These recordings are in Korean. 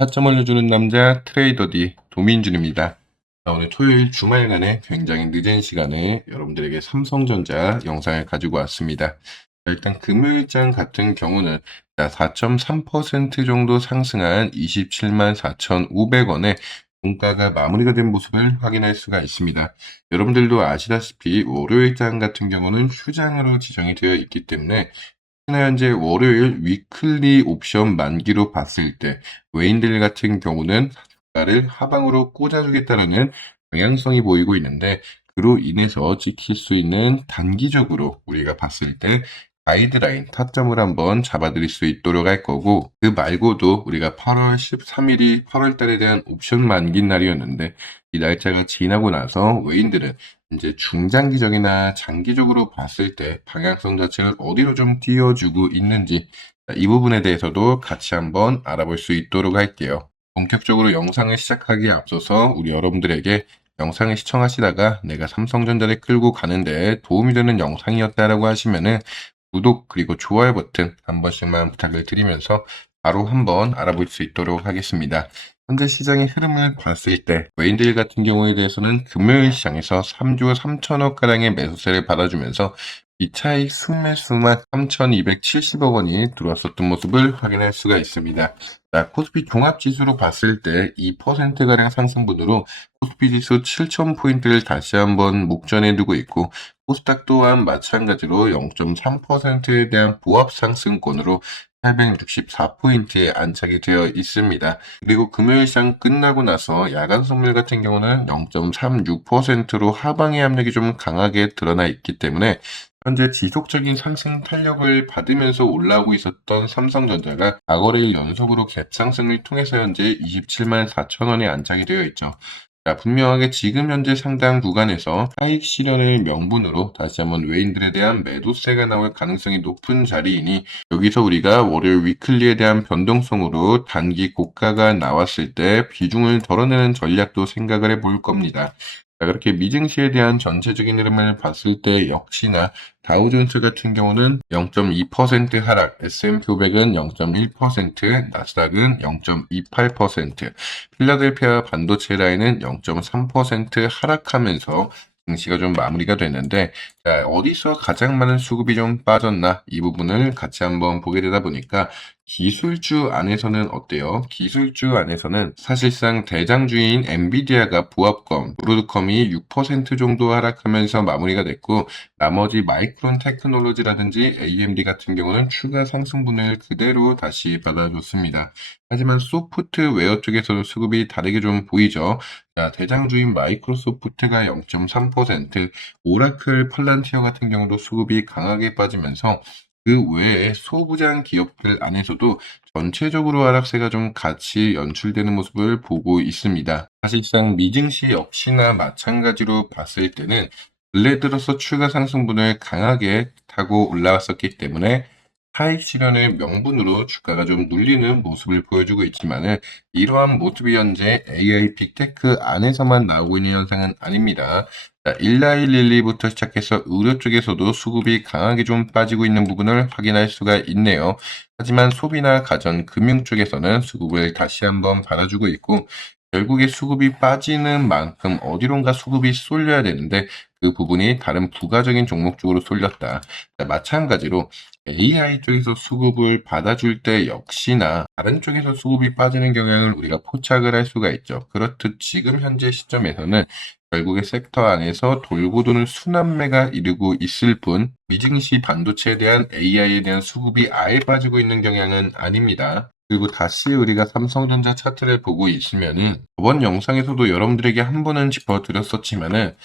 타점 올려주는 남자 트레이더 D 도민준입니다. 오늘 토요일 주말간에 굉장히 늦은 시간에 여러분들에게 삼성전자 영상을 가지고 왔습니다. 일단 금요일장 같은 경우는 4.3% 정도 상승한 27만 4,500원에 종가가 마무리가 된 모습을 확인할 수가 있습니다. 여러분들도 아시다시피 월요일장 같은 경우는 휴장으로 지정이 되어 있기 때문에 현재 월요일 위클리 옵션 만기로 봤을 때 외인들 같은 경우는 주가를 하방으로 꽂아주겠다는 방향성이 보이고 있는데, 그로 인해서 찍힐 수 있는 단기적으로 우리가 봤을 때 가이드라인 타점을 한번 잡아드릴 수 있도록 할 거고, 그 말고도 우리가 8월 13일이 8월 달에 대한 옵션 만기 날이었는데, 이 날짜가 지나고 나서 외인들은 이제 중장기적이나 장기적으로 봤을 때 방향성 자체를 어디로 좀 띄워주고 있는지, 이 부분에 대해서도 같이 한번 알아볼 수 있도록 할게요. 본격적으로 영상을 시작하기에 앞서서 우리 여러분들에게 영상을 시청하시다가 내가 삼성전자를 끌고 가는데 도움이 되는 영상이었다라고 하시면은 구독 그리고 좋아요 버튼 한 번씩만 부탁을 드리면서 바로 한번 알아볼 수 있도록 하겠습니다. 현재 시장의 흐름을 봤을 때 외인들 같은 경우에 대해서는 금요일 시장에서 3조 3천억 가량의 매수세를 받아주면서 2차익 순매수만 3,270억 원이 들어왔었던 모습을 확인할 수가 있습니다. 코스피 종합지수로 봤을 때 2%가량 상승분으로 코스피 지수 7,000포인트를 다시 한번 목전에 두고 있고, 코스닥 또한 마찬가지로 0.3%에 대한 보합 상승권으로 864포인트에 안착이 되어 있습니다. 그리고 금요일 시장 끝나고 나서 야간 선물 같은 경우는 0.36%로 하방의 압력이 좀 강하게 드러나 있기 때문에 현재 지속적인 상승 탄력을 받으면서 올라오고 있었던 삼성전자가 4거래일 연속으로 갭상승을 통해서 현재 27만 4천 원에 안착이 되어 있죠. 분명하게 지금 현재 상당 구간에서 차익 실현을 명분으로 다시 한번 외인들에 대한 매도세가 나올 가능성이 높은 자리이니, 여기서 우리가 월요일 위클리에 대한 변동성으로 단기 고가가 나왔을 때 비중을 덜어내는 전략도 생각을 해볼 겁니다. 그렇게 미증시에 대한 전체적인 흐름을 봤을 때 역시나 다우존스 같은 경우는 0.2% 하락, S&P 500은 0.1%, 나스닥은 0.28%, 필라델피아 반도체 라인은 0.3% 하락하면서 증시가 좀 마무리가 되는데, 어디서 가장 많은 수급이 좀 빠졌나, 이 부분을 같이 한번 보게 되다 보니까 기술주 안에서는 어때요? 기술주 안에서는 사실상 대장주인 엔비디아가 보합권, 브로드컴이 6% 정도 하락하면서 마무리가 됐고, 나머지 마이크론 테크놀로지라든지 AMD 같은 경우는 추가 상승분을 그대로 다시 받아줬습니다. 하지만 소프트웨어 쪽에서도 수급이 다르게 좀 보이죠. 대장주인 마이크로소프트가 0.3%, 오라클, 팔란티어 같은 경우도 수급이 강하게 빠지면서 그 외에 소부장 기업들 안에서도 전체적으로 하락세가 좀 같이 연출되는 모습을 보고 있습니다. 사실상 미증시 역시나 마찬가지로 봤을 때는 근래 들어서 추가 상승분을 강하게 타고 올라왔었기 때문에 차익 실현의 명분으로 주가가 좀 눌리는 모습을 보여주고 있지만은, 이러한 모습이 현재 AI 빅테크 안에서만 나오고 있는 현상은 아닙니다. 1912부터 시작해서 의료 쪽에서도 수급이 강하게 좀 빠지고 있는 부분을 확인할 수가 있네요. 하지만 소비나 가전, 금융 쪽에서는 수급을 다시 한번 받아주고 있고, 결국에 수급이 빠지는 만큼 어디론가 수급이 쏠려야 되는데 그 부분이 다른 부가적인 종목 쪽으로 쏠렸다. 마찬가지로 AI 쪽에서 수급을 받아줄 때 역시나 다른 쪽에서 수급이 빠지는 경향을 우리가 포착을 할 수가 있죠. 그렇듯 지금 현재 시점에서는 결국에 섹터 안에서 돌고 도는 순환매가 이루고 있을 뿐, 미증시 반도체에 대한 AI에 대한 수급이 아예 빠지고 있는 경향은 아닙니다. 그리고 다시 우리가 삼성전자 차트를 보고 있으면은, 저번 영상에서도 여러분들에게 한 번은 짚어드렸었지만은,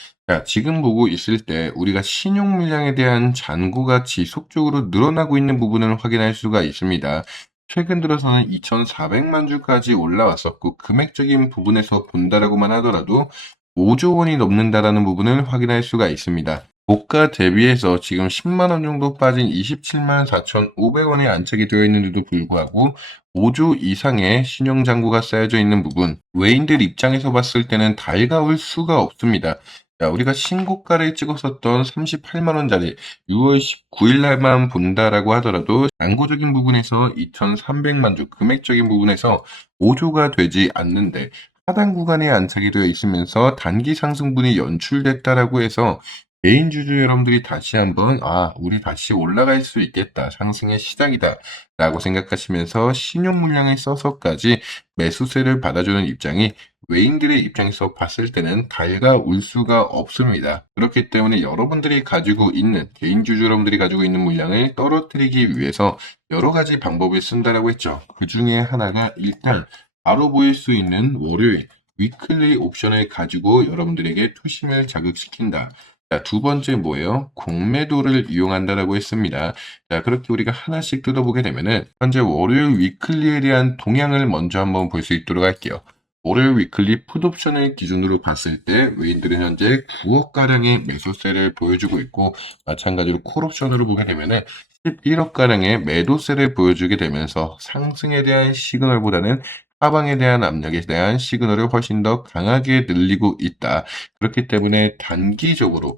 지금 보고 있을 때 우리가 신용 물량에 대한 잔고가 지속적으로 늘어나고 있는 부분을 확인할 수가 있습니다. 최근 들어서는 2,400만 주까지 올라왔었고, 금액적인 부분에서 본다라고만 하더라도 5조 원이 넘는다라는 부분을 확인할 수가 있습니다. 고가 대비해서 지금 10만 원 정도 빠진 27만 4,500원에 안착이 되어 있는데도 불구하고 5조 이상의 신용 잔고가 쌓여져 있는 부분, 외인들 입장에서 봤을 때는 달가울 수가 없습니다. 자, 우리가 신고가를 찍었었던 38만 원짜리 6월 19일 날만 본다라고 하더라도 잔고적인 부분에서 2,300만 주, 금액적인 부분에서 5조가 되지 않는데 하단 구간에 안착이 되어 있으면서 단기 상승분이 연출됐다라고 해서 개인 주주 여러분들이 다시 한번 우리 다시 올라갈 수 있겠다. 상승의 시작이다. 라고 생각하시면서 신용 물량을 써서까지 매수세를 받아주는 입장이 외인들의 입장에서 봤을 때는 달가울 수가 없습니다. 그렇기 때문에 여러분들이 가지고 있는 개인 주주 여러분들이 가지고 있는 물량을 떨어뜨리기 위해서 여러 가지 방법을 쓴다라고 했죠. 그 중에 하나가 일단 바로 보일 수 있는 월요일 위클리 옵션을 가지고 여러분들에게 투심을 자극시킨다. 자, 두 번째 뭐예요? 공매도를 이용한다라고 했습니다. 자, 그렇게 우리가 하나씩 뜯어보게 되면은 현재 월요일 위클리에 대한 동향을 먼저 한번 볼 수 있도록 할게요. 월요일 위클리 풋옵션을 기준으로 봤을 때 외인들은 현재 9억가량의 매수세를 보여주고 있고 마찬가지로 콜옵션으로 보게 되면은 11억가량의 매도세를 보여주게 되면서 상승에 대한 시그널보다는 하방에 대한 압력에 대한 시그널을 훨씬 더 강하게 늘리고 있다. 그렇기 때문에 단기적으로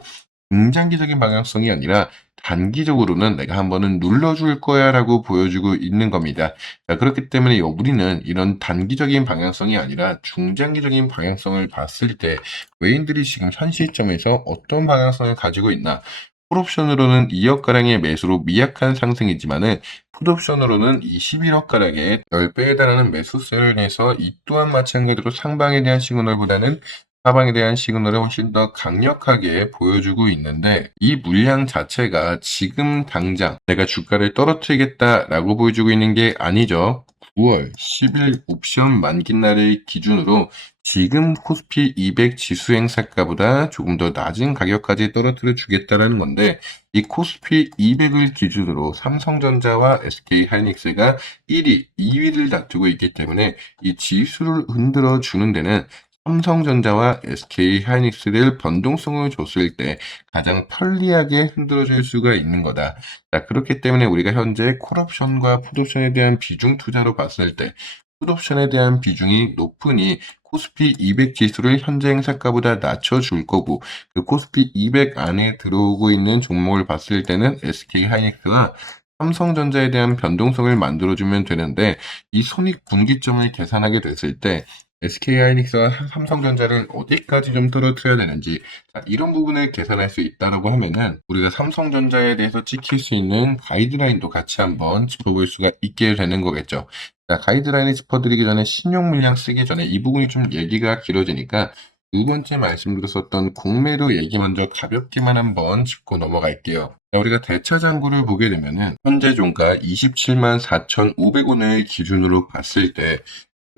중장기적인 방향성이 아니라 단기적으로는 내가 한번은 눌러줄 거야 라고 보여주고 있는 겁니다. 자, 그렇기 때문에 우리는 이런 단기적인 방향성이 아니라 중장기적인 방향성을 봤을 때 외인들이 지금 현 시점에서 어떤 방향성을 가지고 있나. 풋옵션으로는 2억가량의 매수로 미약한 상승이지만은 풋옵션으로는 21억가량의 10배에 달하는 매수세를 내서 이 또한 마찬가지로 상방에 대한 시그널보다는 하방에 대한 시그널을 훨씬 더 강력하게 보여주고 있는데 이 물량 자체가 지금 당장 내가 주가를 떨어뜨리겠다라고 보여주고 있는 게 아니죠. 9월 10일 옵션 만기 날을 기준으로 지금 코스피 200 지수 행사가보다 조금 더 낮은 가격까지 떨어뜨려 주겠다라는 건데 이 코스피 200을 기준으로 삼성전자와 SK하이닉스가 1위, 2위를 다투고 있기 때문에 이 지수를 흔들어 주는 데는 삼성전자와 SK하이닉스를 변동성을 줬을 때 가장 편리하게 흔들어줄 수가 있는 거다. 자, 그렇기 때문에 우리가 현재 콜옵션과 풋옵션에 대한 비중 투자로 봤을 때 풋옵션에 대한 비중이 높으니 코스피 200 지수를 현재 행사가보다 낮춰줄 거고 그 코스피 200 안에 들어오고 있는 종목을 봤을 때는 SK하이닉스가 삼성전자에 대한 변동성을 만들어주면 되는데 이 손익 분기점을 계산하게 됐을 때 SK하이닉스와 삼성전자를 어디까지 좀 떨어뜨려야 되는지 이런 부분을 계산할 수 있다라고 하면은 우리가 삼성전자에 대해서 찍힐 수 있는 가이드라인도 같이 한번 짚어볼 수가 있게 되는 거겠죠. 자, 가이드라인을 짚어드리기 전에 신용 물량 쓰기 전에 이 부분이 좀 얘기가 길어지니까 두 번째 말씀드렸었던 공매도 얘기 먼저 가볍게만 한번 짚고 넘어갈게요. 자, 우리가 대차 잔고를 보게 되면은 현재 종가 27만 4,500원을 기준으로 봤을 때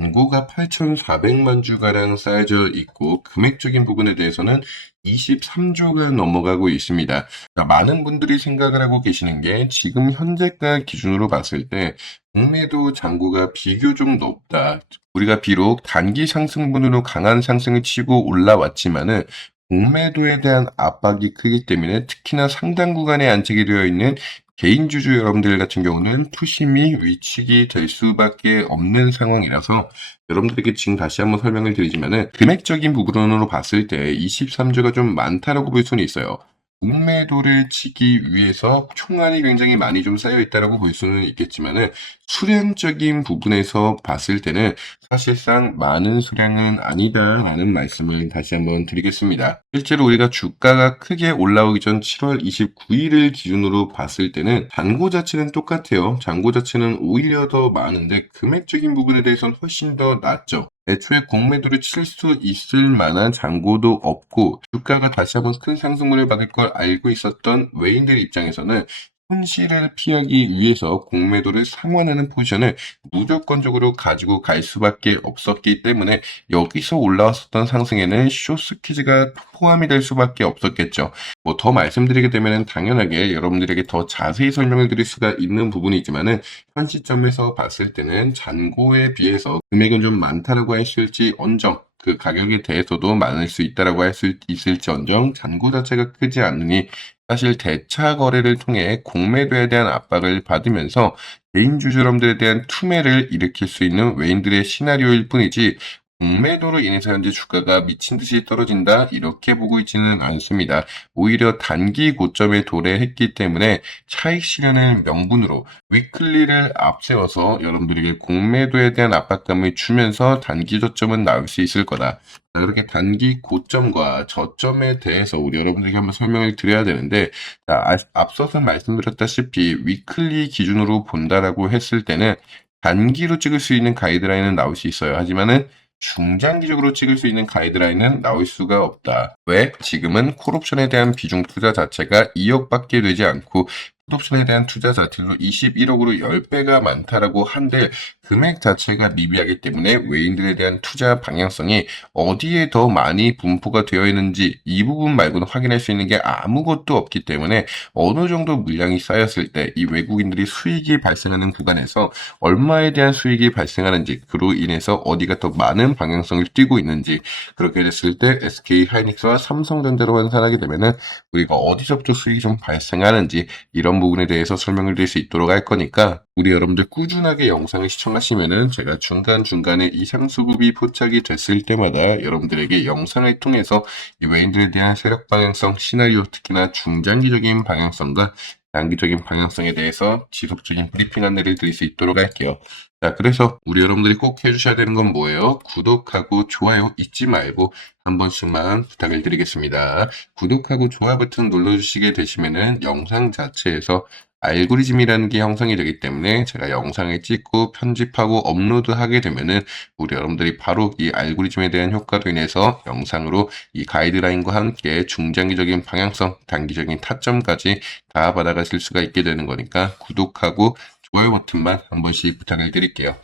잔고가 8,400만 주가량 쌓여져 있고 금액적인 부분에 대해서는 23조가 넘어가고 있습니다. 그러니까 많은 분들이 생각을 하고 계시는 게 지금 현재가 기준으로 봤을 때 공매도 잔고가 비교적 높다. 우리가 비록 단기 상승분으로 강한 상승을 치고 올라왔지만은 공매도에 대한 압박이 크기 때문에 특히나 상당 구간에 안착이 되어 있는 개인 주주 여러분들 같은 경우는 투심이 위축이 될 수밖에 없는 상황이라서 여러분들에게 지금 다시 한번 설명을 드리지만은 금액적인 부분으로 봤을 때 23조가 좀 많다라고 볼 수는 있어요. 공매도를 치기 위해서 총알이 굉장히 많이 좀 쌓여 있다라고 볼 수는 있겠지만은 수량적인 부분에서 봤을 때는 사실상 많은 수량은 아니다라는 말씀을 다시 한번 드리겠습니다. 실제로 우리가 주가가 크게 올라오기 전 7월 29일을 기준으로 봤을 때는 잔고 자체는 똑같아요. 잔고 자체는 오히려 더 많은데 금액적인 부분에 대해서는 훨씬 더 낮죠. 애초에 공매도를 칠 수 있을 만한 잔고도 없고 주가가 다시 한번 큰 상승분을 받을 걸 알고 있었던 외인들 입장에서는 손실을 피하기 위해서 공매도를 상환하는 포지션을 무조건적으로 가지고 갈 수밖에 없었기 때문에 여기서 올라왔었던 상승에는 숏스퀴즈가 포함이 될 수밖에 없었겠죠. 뭐 더 말씀드리게 되면 당연하게 여러분들에게 더 자세히 설명을 드릴 수가 있는 부분이 있지만은 현 시점에서 봤을 때는 잔고에 비해서 금액은 좀 많다라고 했을지언정 그 가격에 대해서도 많을 수 있다라고 할 수 있을지언정 잔고 자체가 크지 않으니 사실 대차 거래를 통해 공매도에 대한 압박을 받으면서 개인 주주들에 대한 투매를 일으킬 수 있는 외인들의 시나리오일 뿐이지 공매도로 인해서 현재 주가가 미친 듯이 떨어진다 이렇게 보고 있지는 않습니다. 오히려 단기 고점에 도래했기 때문에 차익 실현을 명분으로 위클리를 앞세워서 여러분들에게 공매도에 대한 압박감을 주면서 단기 저점은 나올 수 있을 거다. 자, 그렇게 단기 고점과 저점에 대해서 우리 여러분들에게 한번 설명을 드려야 되는데, 자, 앞서서 말씀드렸다시피 위클리 기준으로 본다라고 했을 때는 단기로 찍을 수 있는 가이드라인은 나올 수 있어요. 하지만은 중장기적으로 찍을 수 있는 가이드라인은 나올 수가 없다. 왜? 지금은 콜옵션에 대한 비중 투자 자체가 2억밖에 되지 않고 풋옵션에 대한 투자 자체도 21억으로 10배가 많다라고 한들 금액 자체가 미비하기 때문에 외인들에 대한 투자 방향성이 어디에 더 많이 분포가 되어 있는지 이 부분 말고는 확인할 수 있는 게 아무것도 없기 때문에 어느 정도 물량이 쌓였을 때 이 외국인들이 수익이 발생하는 구간에서 얼마에 대한 수익이 발생하는지 그로 인해서 어디가 더 많은 방향성을 띠고 있는지 그렇게 됐을 때 SK 하이닉스와 삼성전자로 환산하게 되면은 우리가 어디서부터 수익이 좀 발생하는지 이런 부분에 대해서 설명을 드릴 수 있도록 할 거니까 우리 여러분들 꾸준하게 영상을 시청하시면은 제가 중간중간에 이상 수급이 포착이 됐을 때마다 여러분들에게 영상을 통해서 이 외인들에 대한 세력 방향성 시나리오 특히나 중장기적인 방향성과 단기적인 방향성에 대해서 지속적인 브리핑 안내를 드릴 수 있도록 할게요. 자, 그래서 우리 여러분들이 꼭 해주셔야 되는 건 뭐예요? 구독하고 좋아요 잊지 말고 한 번씩만 부탁을 드리겠습니다. 구독하고 좋아요 버튼 눌러주시게 되시면은 영상 자체에서 알고리즘이라는 게 형성이 되기 때문에 제가 영상을 찍고 편집하고 업로드하게 되면은 우리 여러분들이 바로 이 알고리즘에 대한 효과로 인해서 영상으로 이 가이드라인과 함께 중장기적인 방향성, 단기적인 타점까지 다 받아가실 수가 있게 되는 거니까 구독하고 좋아요 버튼만 한 번씩 부탁을 드릴게요.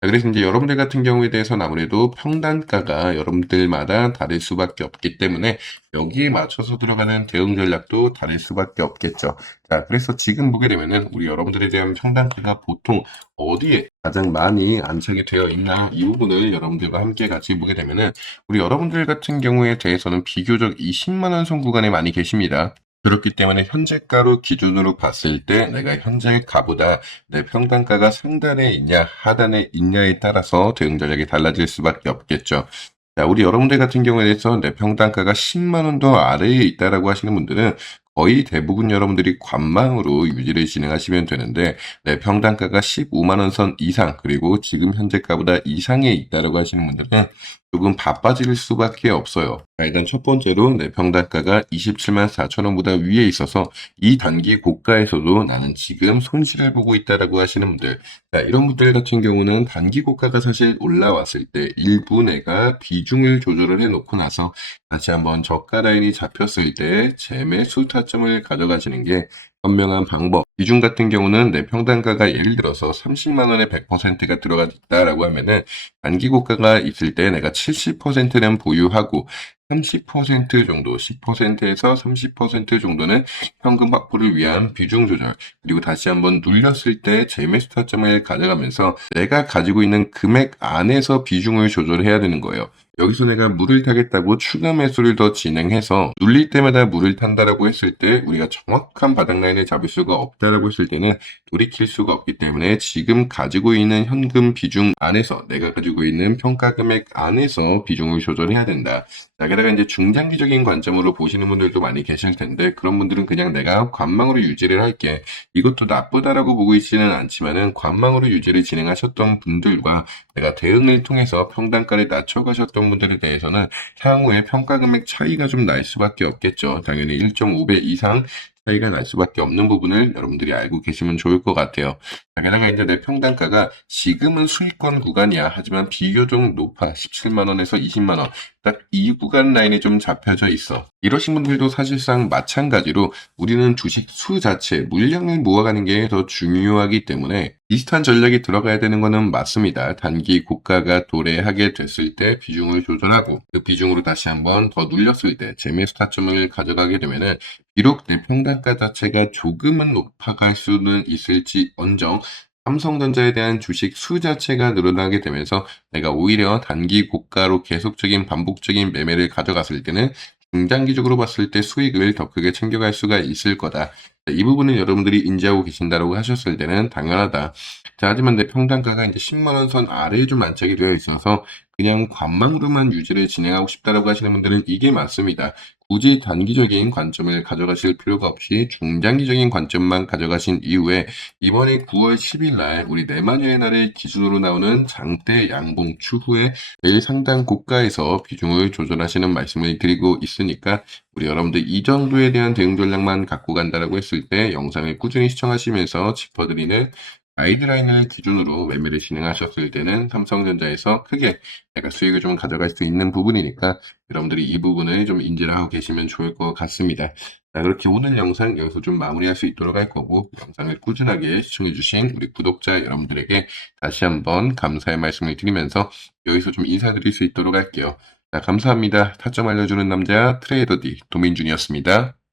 자, 그래서 이제 여러분들 같은 경우에 대해서는 아무래도 평단가가 여러분들마다 다를 수밖에 없기 때문에 여기에 맞춰서 들어가는 대응 전략도 다를 수밖에 없겠죠. 자, 그래서 지금 보게 되면은 우리 여러분들에 대한 평단가가 보통 어디에 가장 많이 안착이 되어 있나 이 부분을 여러분들과 함께 같이 보게 되면은 우리 여러분들 같은 경우에 대해서는 비교적 20만 원 선 구간에 많이 계십니다. 그렇기 때문에 현재가로 기준으로 봤을 때 내가 현재가보다 내 평단가가 상단에 있냐 하단에 있냐에 따라서 대응 전략이 달라질 수밖에 없겠죠. 자, 우리 여러분들 같은 경우에 대해서 내 평단가가 10만 원 더 아래에 있다라고 하시는 분들은 거의 대부분 여러분들이 관망으로 유지를 진행하시면 되는데 내 평단가가 15만 원 선 이상 그리고 지금 현재가보다 이상에 있다라고 하시는 분들은 조금 바빠질 수밖에 없어요. 자, 일단 첫 번째로 내 평단가가 27만 4천 원보다 위에 있어서 이 단기 고가에서도 나는 지금 손실을 보고 있다라고 하시는 분들 자, 이런 분들 같은 경우는 단기 고가가 사실 올라왔을 때 일부 내가 비중을 조절을 해놓고 나서 다시 한번 저가 라인이 잡혔을 때 재매수 타점을 가져가시는 게 현명한 방법. 비중 같은 경우는 내 평단가가 예를 들어서 30만 원에 100%가 들어가 있다라고 하면은 단기 고가가 있을 때 내가 70%는 보유하고 30% 정도, 10%에서 30% 정도는 현금 확보를 위한 비중 조절, 그리고 다시 한번 눌렸을 때 재매수 타점을 가져가면서 내가 가지고 있는 금액 안에서 비중을 조절해야 되는 거예요. 여기서 내가 물을 타겠다고 추가 매수를 더 진행해서 눌릴 때마다 물을 탄다라고 했을 때 우리가 정확한 바닥 라인을 잡을 수가 없다라고 했을 때는 돌이킬 수가 없기 때문에 지금 가지고 있는 현금 비중 안에서 내가 가지고 있는 평가 금액 안에서 비중을 조절해야 된다. 자, 게다가 이제 중장기적인 관점으로 보시는 분들도 많이 계실 텐데 그런 분들은 그냥 내가 관망으로 유지를 할게. 이것도 나쁘다라고 보고 있지는 않지만은 관망으로 유지를 진행하셨던 분들과 내가 대응을 통해서 평단가를 낮춰가셨던 분들에 대해서는 향후에 평가 금액 차이가 좀 날 수밖에 없겠죠. 당연히 1.5배 이상 차이가 날 수밖에 없는 부분을 여러분들이 알고 계시면 좋을 것 같아요. 자, 게다가 이제 내 평단가가 지금은 수익권 구간이야. 하지만 비교적 높아. 17만 원에서 20만 원. 딱 이 구간 라인이 좀 잡혀져 있어. 이러신 분들도 사실상 마찬가지로 우리는 주식 수 자체, 물량을 모아가는 게 더 중요하기 때문에 비슷한 전략이 들어가야 되는 거는 맞습니다. 단기 고가가 도래하게 됐을 때 비중을 조절하고 그 비중으로 다시 한번 더 눌렸을 때 재매수 타점을 가져가게 되면은 비록 내 평단가 자체가 조금은 높아갈 수는 있을지언정 삼성전자에 대한 주식 수 자체가 늘어나게 되면서 내가 오히려 단기 고가로 계속적인 반복적인 매매를 가져갔을 때는 중장기적으로 봤을 때 수익을 더 크게 챙겨갈 수가 있을 거다. 이 부분은 여러분들이 인지하고 계신다고 하셨을 때는 당연하다. 자, 하지만 내 평단가가 이제 10만 원 선 아래에 좀 안착이 되어 있어서 그냥 관망으로만 유지를 진행하고 싶다라고 하시는 분들은 이게 맞습니다. 굳이 단기적인 관점을 가져가실 필요가 없이 중장기적인 관점만 가져가신 이후에 이번에 9월 10일 날 우리 내마녀의 날을 기준으로 나오는 장대 양봉 추후에 매일 상단 고가에서 비중을 조절하시는 말씀을 드리고 있으니까 우리 여러분들 이 정도에 대한 대응 전략만 갖고 간다라고 했을 때 영상을 꾸준히 시청하시면서 짚어드리는 가이드라인을 기준으로 매매를 진행하셨을 때는 삼성전자에서 크게 약간 수익을 좀 가져갈 수 있는 부분이니까 여러분들이 이 부분을 좀 인지를 하고 계시면 좋을 것 같습니다. 자, 그렇게 오늘 영상 여기서 좀 마무리할 수 있도록 할 거고 영상을 꾸준하게 시청해주신 우리 구독자 여러분들에게 다시 한번 감사의 말씀을 드리면서 여기서 좀 인사드릴 수 있도록 할게요. 자, 감사합니다. 타점 알려주는 남자 트레이더 D 도민준이었습니다.